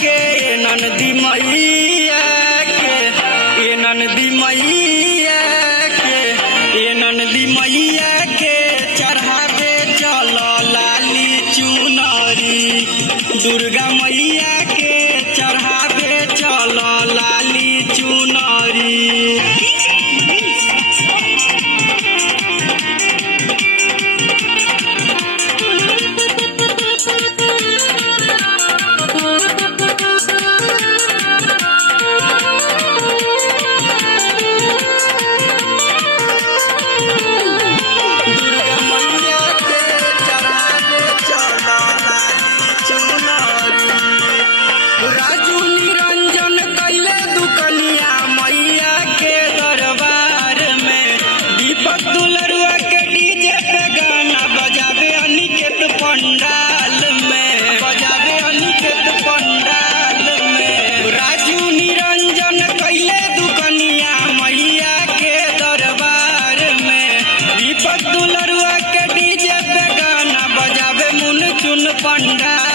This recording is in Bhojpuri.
के नंदी मैया के नंदी मैया के नंदी मैया के चढ़ावे चलो लाली चुनरी दुर्गा मैया के चढ़ावे चलो लाली चुनरी। राजू निरंजन कैले दुकनिया मैया के दरबार में दीपक दुलरुआ के डीजे पे गाना बजावे अनिकेत पंडाल में राजू निरंजन कैले दुकनिया मैया के दरबार में दीपक दुलरुआ के डीजे पे गाना बजावे मुन चुन पंडाल।